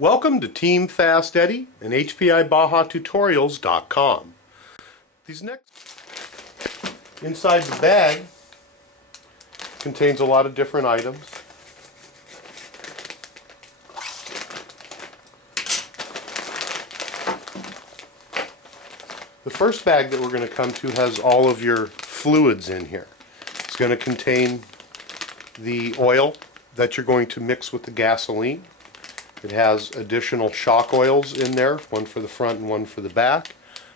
Welcome to Team FastEddy and HPIBajaTutorials.com. Inside the bag contains a lot of different items. The first bag that we're going to come to has all of your fluids in here. It's going to contain the oil that you're going to mix with the gasoline. It has additional shock oils in there, one for the front and one for the back.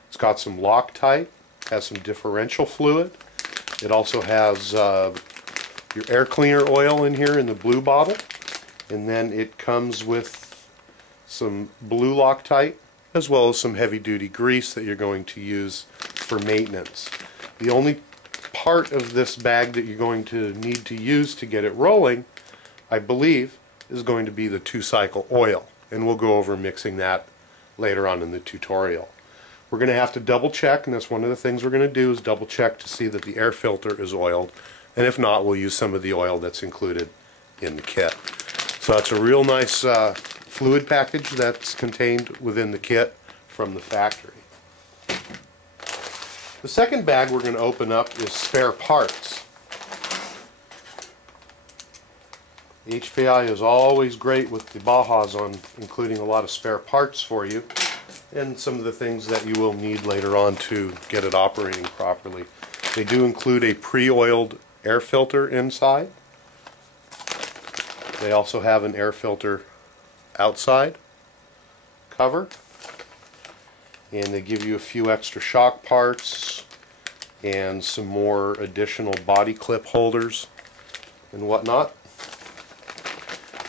It's got some Loctite, has some differential fluid. It also has your air cleaner oil in here in the blue bottle. And then it comes with some blue Loctite as well as some heavy duty grease that you're going to use for maintenance. The only part of this bag that you're going to need to use to get it rolling, I believe, is going to be the 2-cycle oil, and we'll go over mixing that later on in the tutorial. We're going to have to double check, and that's one of the things we're going to do, is double check to see that the air filter is oiled, and if not, we'll use some of the oil that's included in the kit. So that's a real nice fluid package that's contained within the kit from the factory. The second bag we're going to open up is spare parts. HPI is always great with the Bajas on including a lot of spare parts for you and some of the things that you will need later on to get it operating properly. They do include a pre-oiled air filter inside. They also have an air filter outside cover, and they give you a few extra shock parts and some more additional body clip holders and whatnot,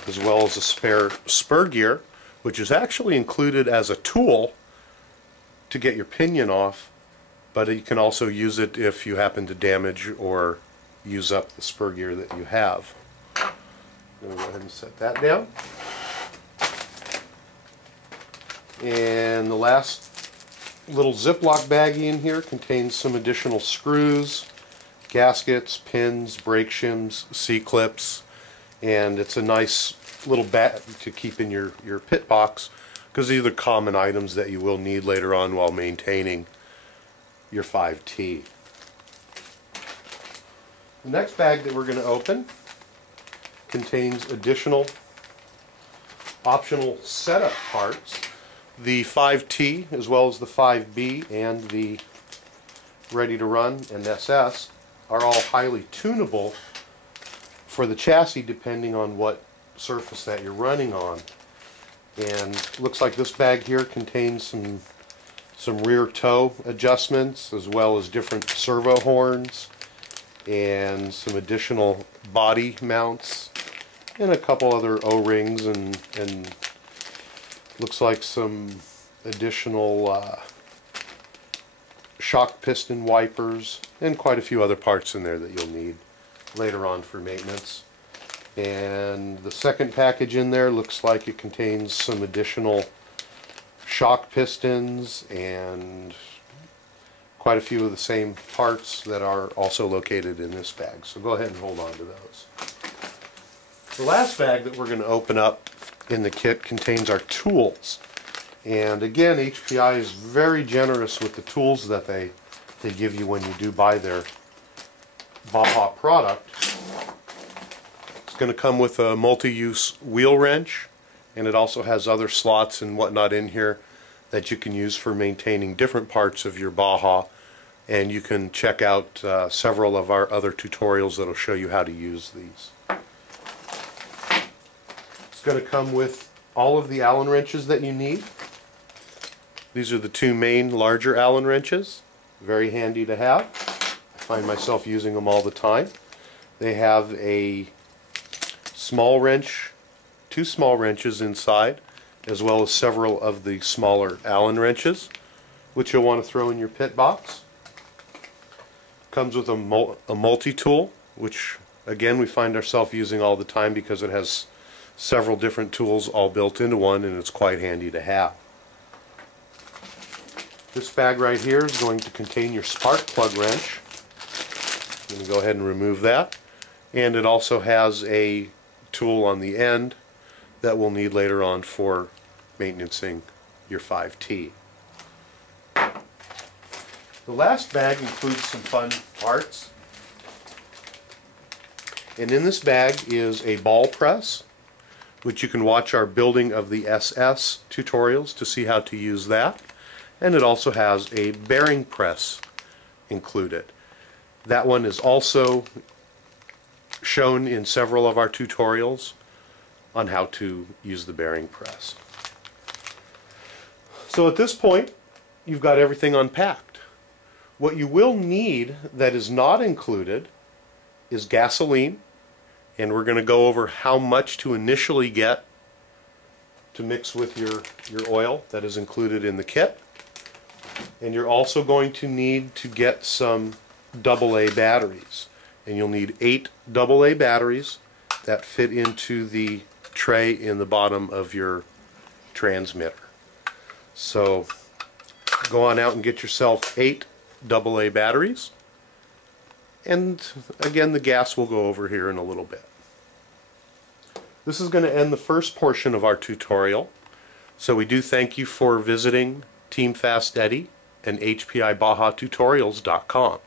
as well as a spare spur gear, which is actually included as a tool to get your pinion off, but you can also use it if you happen to damage or use up the spur gear that you have. I'm going to go ahead and set that down. And the last little Ziploc baggie in here contains some additional screws, gaskets, pins, brake shims, C-clips, and it's a nice little bag to keep in your pit box, because these are common items that you will need later on while maintaining your 5T. The next bag that we're going to open contains additional optional setup parts. The 5T as well as the 5B and the Ready to Run and SS are all highly tunable for the chassis depending on what surface that you're running on. And looks like this bag here contains some rear toe adjustments as well as different servo horns and some additional body mounts and a couple other O-rings and looks like some additional shock piston wipers and quite a few other parts in there that you'll need later on for maintenance. And the second package in there looks like it contains some additional shock pistons and quite a few of the same parts that are also located in this bag. So go ahead and hold on to those. The last bag that we're going to open up in the kit contains our tools. And again, HPI is very generous with the tools that they give you when you do buy their Baja product. It's going to come with a multi-use wheel wrench, and it also has other slots and whatnot in here that you can use for maintaining different parts of your Baja, and you can check out several of our other tutorials that will show you how to use these. It's going to come with all of the Allen wrenches that you need. These are the two main larger Allen wrenches, very handy to have. I find myself using them all the time. They have a small wrench, two small wrenches inside, as well as several of the smaller Allen wrenches, which you'll want to throw in your pit box. Comes with a multi-tool, which again we find ourselves using all the time because it has several different tools all built into one, and it's quite handy to have. This bag right here is going to contain your spark plug wrench. I'm going to go ahead and remove that. And it also has a tool on the end that we'll need later on for maintaining your 5T. The last bag includes some fun parts. And in this bag is a ball press, which you can watch our building of the SS tutorials to see how to use that. And it also has a bearing press included. That one is also shown in several of our tutorials on how to use the bearing press. So at this point, you've got everything unpacked. What you will need that is not included is gasoline, and we're going to go over how much to initially get to mix with your oil that is included in the kit. And you're also going to need to get some AA batteries, and you'll need 8 AA batteries that fit into the tray in the bottom of your transmitter. So go on out and get yourself 8 AA batteries, and again the gas will go over here in a little bit. This is going to end the first portion of our tutorial, so we do thank you for visiting Team FastEddy and HPIBajaTutorials.com.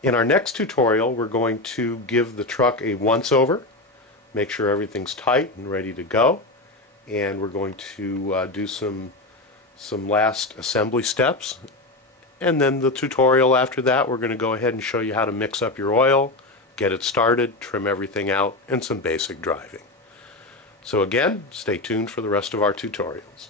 In our next tutorial, we're going to give the truck a once-over, make sure everything's tight and ready to go, and we're going to do some last assembly steps. And then the tutorial after that, we're going to go ahead and show you how to mix up your oil, get it started, trim everything out, and some basic driving. So again, stay tuned for the rest of our tutorials.